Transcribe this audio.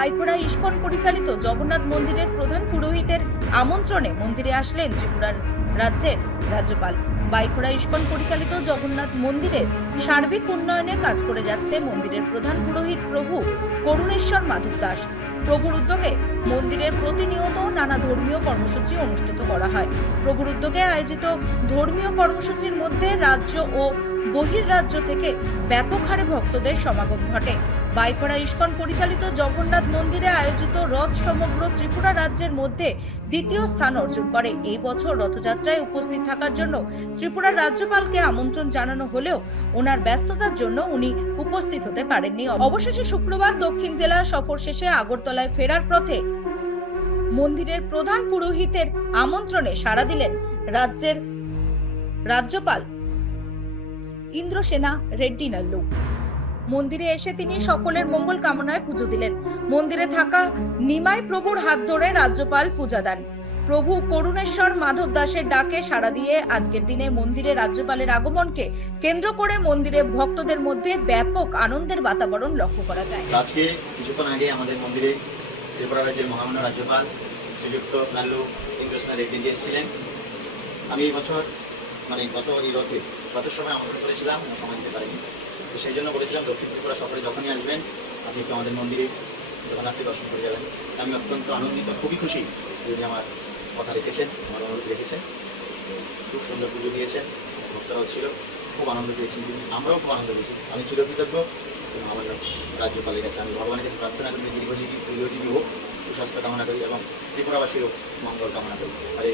Baikhora ISKCON পরিচালিত জগন্নাথ মন্দিরের প্রধান পুরোহিতের আমন্ত্রণে মন্দিরে আসলেন ত্রিপুরার রাজ্যের রাজ্যপাল। বাইখোড়া ইস্কন পরিচালিত জগন্নাথ মন্দিরের সার্বিক উন্নয়নে কাজ করে যাচ্ছে মন্দিরের প্রধান পুরোহিত প্রভু করুণেশ্বর মাধব দাস। প্রভুর উদ্যোগে মন্দিরের প্রতিনিয়ত নানা ধর্মীয় কর্মসূচি অনুষ্ঠিত করা হয়। প্রভুর উদ্যোগে আয়োজিত ধর্মীয় কর্মসূচির মধ্যে রাজ্য ও বহির্রাজ্য থেকে ব্যাপক হারে ভক্তদের সমাগম ঘটে। বাইখোড়া ইস্কন পরিচালিত জগন্নাথ মন্দিরে আয়োজিত রথ সমগ্র ত্রিপুরা রাজ্যের মধ্যে দ্বিতীয় স্থান অর্জন করে। এই বছর রথযাত্রায় উপস্থিত থাকার জন্য ত্রিপুরার রাজ্যপালকে আমন্ত্রণ জানানো হলেও ওনার ব্যস্ততার জন্য উনি উপস্থিত হতে পারেননি। অবশেষে শুক্রবার দক্ষিণ জেলা সফর শেষে আগরতলায় ফেরার পথে মন্দিরের প্রধান পুরোহিতের আমন্ত্রণে সাড়া দিলেন রাজ্যের রাজ্যপাল ইন্দ্রসেনা রেড্ডি নাল্লু। মন্দিরে এসে তিনি সকলের মঙ্গল কামনায় পুজো দিলেন। মন্দিরে থাকা নিমাই প্রভুর হাত ধরে রাজ্যপাল পূজা দেন। প্রভু করুণেশ্বর মাধব দাসের ডাকে সাড়া দিয়ে আজকের দিনে মন্দিরে রাজ্যপালের আগমনকে কেন্দ্র করে মন্দিরে ভক্তদের মধ্যে ব্যাপক আনন্দের বাতাবরণ লক্ষ্য করা যায়। আজকে কিছুক্ষণ আগে আমাদের মন্দিরে ত্রিপুরা রাজ্যের মহামান্য রাজ্যপাল শ্রীযুক্ত নাল্লু ইন্দ্রসেনা রেড্ডি জি এসেছিলেন। আমি এই বছর গত এই রথে রথের সময় আমন্ত্রণ করেছিলাম, সময় দিতে পারিনি। তো সেই জন্য বলেছিলাম দক্ষিণ ত্রিপুরা সফরে যখনই আসবেন আপনি একটু আমাদের মন্দিরে জগন্নাথকে দর্শন করে যাবেন। আমি অত্যন্ত আনন্দিত, খুবই খুশি যিনি আমার কথা রেখেছেন, আমার অনুরোধ রেখেছেন। খুব সুন্দর পুজো দিয়েছেন, ভক্তরাও ছিল, খুব আনন্দ পেয়েছেন তিনি, আমরাও খুব আনন্দ পেয়েছি। আমি চিরকৃতজ্ঞ আমার রাজ্যপালের কাছে। আমি ভগবানের কাছে প্রার্থনা করি দীর্ঘজীবী হোক, সুস্বাস্থ্য কামনা করি এবং ত্রিপুরাবাসীরও মঙ্গল কামনা করি। আরে